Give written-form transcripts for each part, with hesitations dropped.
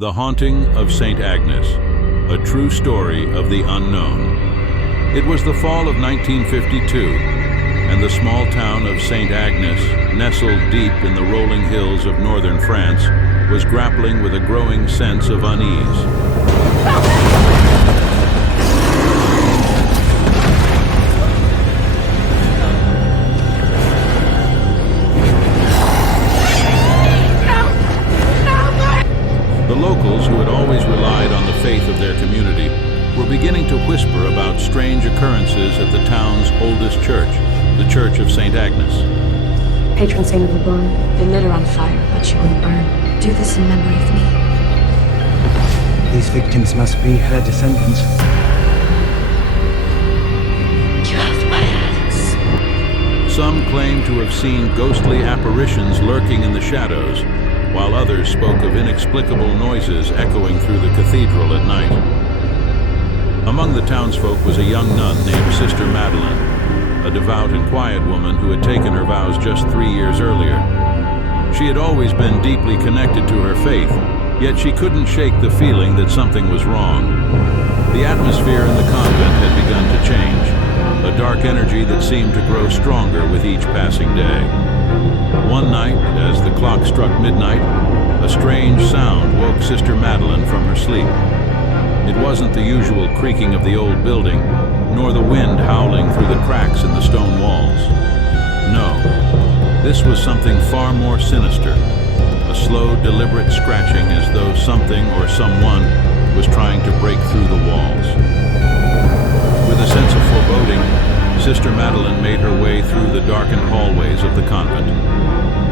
The Haunting of Saint Agnes, a true story of the unknown. It was the fall of 1952, and the small town of Saint Agnes, nestled deep in the rolling hills of northern France, was grappling with a growing sense of unease. The locals, who had always relied on the faith of their community, were beginning to whisper about strange occurrences at the town's oldest church, the Church of Saint Agnes. Patron saint of the blind. They lit her on fire, but she wouldn't burn. Do this in memory of me. These victims must be her descendants. You have my hands. Some claim to have seen ghostly apparitions lurking in the shadows, while others spoke of inexplicable noises echoing through the cathedral at night. Among the townsfolk was a young nun named Sister Madeleine, a devout and quiet woman who had taken her vows just 3 years earlier. She had always been deeply connected to her faith, yet she couldn't shake the feeling that something was wrong. The atmosphere in the convent had begun to change, a dark energy that seemed to grow stronger with each passing day. One night, as the clock struck midnight, a strange sound woke Sister Madeleine from her sleep. It wasn't the usual creaking of the old building, nor the wind howling through the cracks in the stone walls. No, this was something far more sinister, a slow, deliberate scratching as though something or someone was trying to break through the walls. With a sense of foreboding, Sister Madeleine made her way through the darkened hallways of the convent.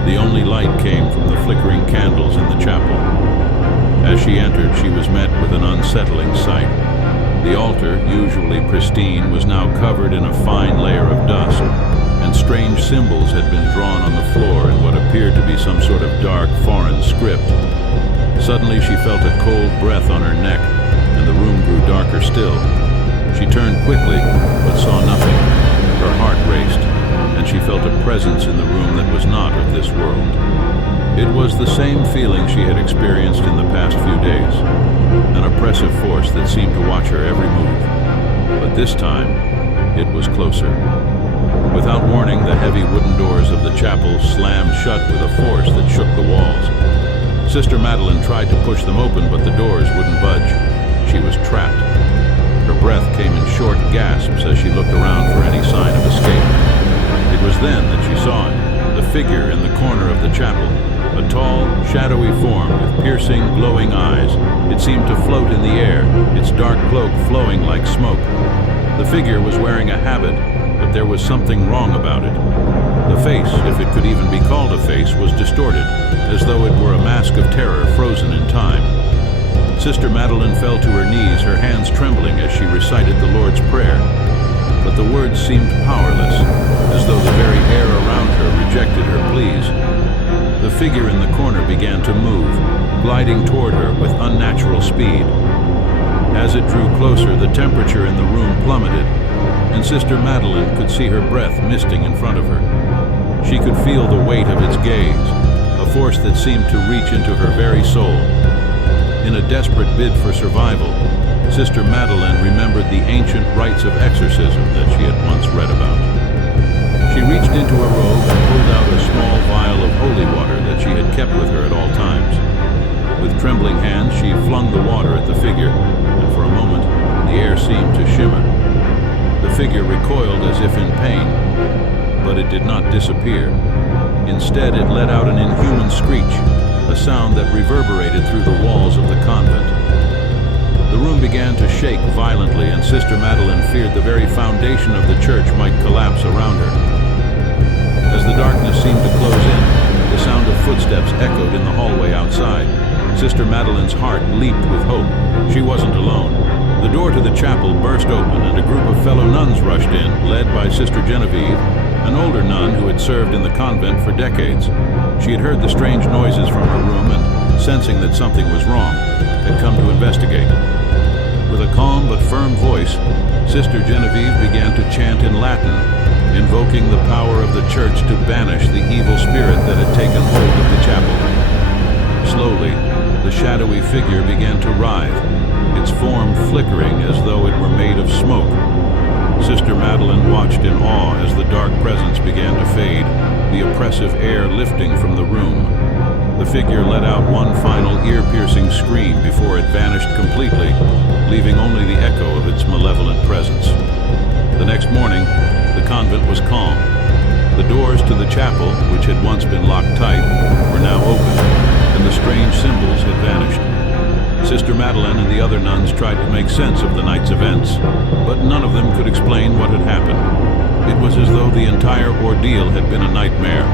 The only light came from the flickering candles in the chapel. As she entered, she was met with an unsettling sight. The altar, usually pristine, was now covered in a fine layer of dust, and strange symbols had been drawn on the floor in what appeared to be some sort of dark, foreign script. Suddenly she felt a cold breath on her neck, and the room grew darker still. She turned quickly, but saw nothing. Her heart raced, and she felt a presence in the room that was not of this world. It was the same feeling she had experienced in the past few days, an oppressive force that seemed to watch her every move. But this time, it was closer. Without warning, the heavy wooden doors of the chapel slammed shut with a force that shook the walls. Sister Madeleine tried to push them open, but the doors wouldn't budge. She was trapped. Her breath came in short gasps as she looked around for any sign of escape. It was then that she saw it, the figure in the corner of the chapel, a tall, shadowy form with piercing, glowing eyes. It seemed to float in the air, its dark cloak flowing like smoke. The figure was wearing a habit, but there was something wrong about it. The face, if it could even be called a face, was distorted, as though it were a mask of terror frozen in time. Sister Madeleine fell to her knees, her hands trembling as she recited the Lord's Prayer. But the words seemed powerless, as though the very air around her rejected her pleas. The figure in the corner began to move, gliding toward her with unnatural speed. As it drew closer, the temperature in the room plummeted, and Sister Madeleine could see her breath misting in front of her. She could feel the weight of its gaze, a force that seemed to reach into her very soul. In a desperate bid for survival, Sister Madeleine remembered the ancient rites of exorcism that she had once read about. She reached into her robe and pulled out a small vial of holy water that she had kept with her at all times. With trembling hands, she flung the water at the figure, and for a moment, the air seemed to shimmer. The figure recoiled as if in pain, but it did not disappear. Instead, it let out an inhuman screech, a sound that reverberated through the walls of the convent. The room began to shake violently, and Sister Madeleine feared the very foundation of the church might collapse around her. As the darkness seemed to close in, the sound of footsteps echoed in the hallway outside. Sister Madeleine's heart leaped with hope. She wasn't alone. The door to the chapel burst open, and a group of fellow nuns rushed in, led by Sister Genevieve, an older nun who had served in the convent for decades. She had heard the strange noises from her room and, sensing that something was wrong, had come to investigate. With a calm but firm voice, Sister Genevieve began to chant in Latin, invoking the power of the church to banish the evil spirit that had taken hold of the chapel. Slowly, the shadowy figure began to writhe, its form flickering as though it were made of smoke. Sister Madeleine watched in awe as the dark presence began to fade, the oppressive air lifting from the room. The figure let out one final ear-piercing scream before it vanished completely, leaving only the echo of its malevolent presence. The next morning, the convent was calm. The doors to the chapel, which had once been locked tight, were now open, and the strange symbols had vanished. Sister Madeleine and the other nuns tried to make sense of the night's events, but none of them could explain what had happened. It was as though the entire ordeal had been a nightmare,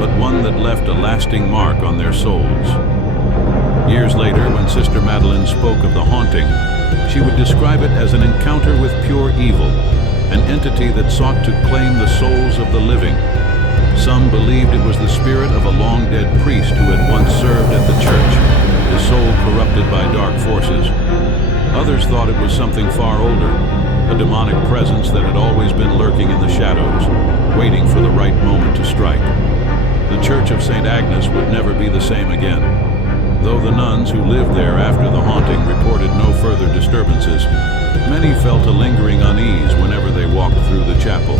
but one that left a lasting mark on their souls. Years later, when Sister Madeleine spoke of the haunting, she would describe it as an encounter with pure evil, an entity that sought to claim the souls of the living. Some believed it was the spirit of a long-dead priest who had once served at the church, his soul corrupted by dark forces. Others thought it was something far older, a demonic presence that had always been lurking in the shadows, waiting for the right moment to strike. The Church of Saint Agnes would never be the same again. Though the nuns who lived there after the haunting reported no further disturbances, many felt a lingering unease whenever they walked through the chapel.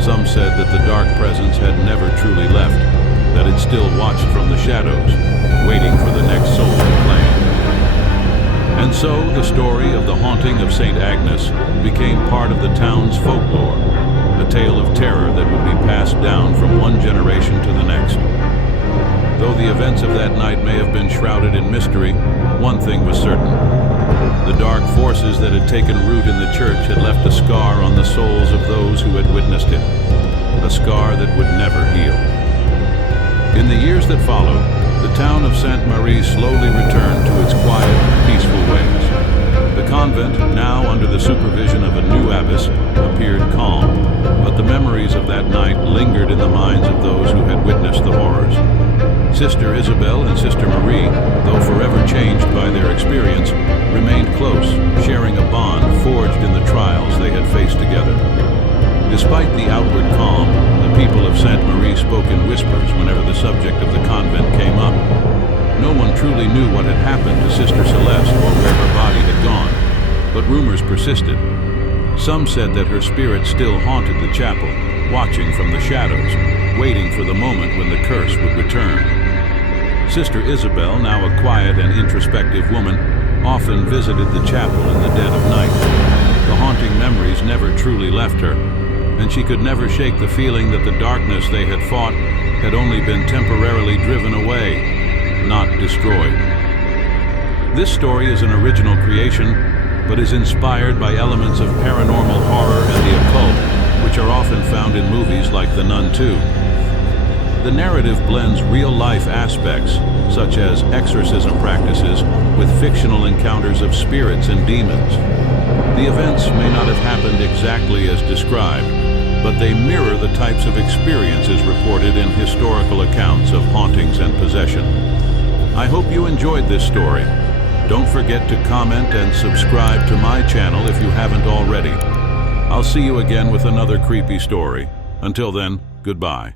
Some said that the dark presence had never truly left, that it still watched from the shadows, waiting for the next soul to claim. And so the story of the haunting of Saint Agnes became part of the town's folklore, a tale of terror that would be passed down from one generation to the next. Though the events of that night may have been shrouded in mystery, one thing was certain. The dark forces that had taken root in the church had left a scar on the souls of those who had witnessed it, a scar that would never heal. In the years that followed, the town of Sainte Marie slowly returned to its quiet, peaceful ways. The convent, now under the supervision of a new abbess, appeared calm, but the memories of that night lingered in the minds of those who had witnessed the horrors. Sister Isabel and Sister Marie, though forever changed by their experience, remained close, sharing a bond forged in the trials they had faced together. Despite the outward calm, the people of Sainte Marie spoke in whispers whenever the subject of the convent came up. No one truly knew what had happened to Sister Celeste or where her body had gone, but rumors persisted. Some said that her spirit still haunted the chapel, watching from the shadows, waiting for the moment when the curse would return. Sister Isabel, now a quiet and introspective woman, often visited the chapel in the dead of night. The haunting memories never truly left her, and she could never shake the feeling that the darkness they had fought had only been temporarily driven away, not destroyed. This story is an original creation, but is inspired by elements of paranormal horror and the occult, which are often found in movies like The Nun 2. The narrative blends real-life aspects, such as exorcism practices, with fictional encounters of spirits and demons. The events may not have happened exactly as described, but they mirror the types of experiences reported in historical accounts of hauntings and possession. I hope you enjoyed this story. Don't forget to comment and subscribe to my channel if you haven't already. I'll see you again with another creepy story. Until then, goodbye.